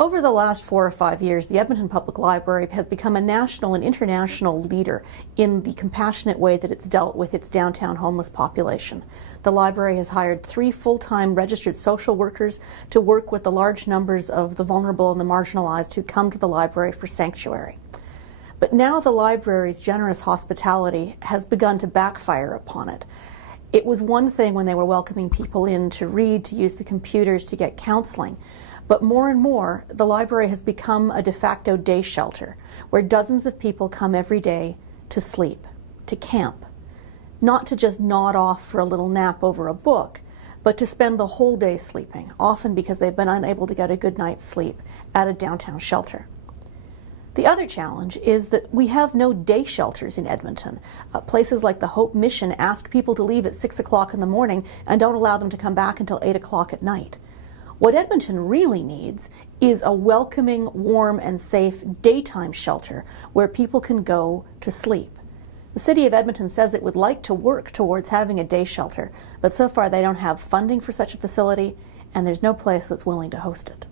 Over the last 4 or 5 years, the Edmonton Public Library has become a national and international leader in the compassionate way that it's dealt with its downtown homeless population. The library has hired 3 full-time registered social workers to work with the large numbers of the vulnerable and the marginalized who come to the library for sanctuary. But now the library's generous hospitality has begun to backfire upon it. It was one thing when they were welcoming people in to read, to use the computers, to get counseling. But more and more, the library has become a de facto day shelter where dozens of people come every day to sleep, to camp. Not to just nod off for a little nap over a book, but to spend the whole day sleeping, often because they've been unable to get a good night's sleep at a downtown shelter. The other challenge is that we have no day shelters in Edmonton. Places like the Hope Mission ask people to leave at 6 o'clock in the morning and don't allow them to come back until 8 o'clock at night. What Edmonton really needs is a welcoming, warm, and safe daytime shelter where people can go to sleep. The City of Edmonton says it would like to work towards having a day shelter, but so far they don't have funding for such a facility, and there's no place that's willing to host it.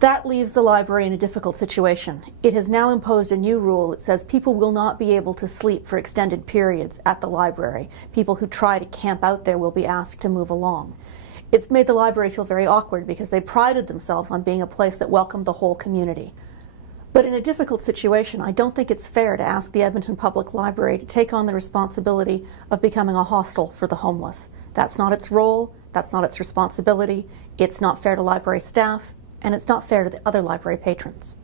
That leaves the library in a difficult situation. It has now imposed a new rule that says people will not be able to sleep for extended periods at the library. People who try to camp out there will be asked to move along. It's made the library feel very awkward because they prided themselves on being a place that welcomed the whole community. But in a difficult situation, I don't think it's fair to ask the Edmonton Public Library to take on the responsibility of becoming a hostel for the homeless. That's not its role, that's not its responsibility, it's not fair to library staff, and it's not fair to the other library patrons.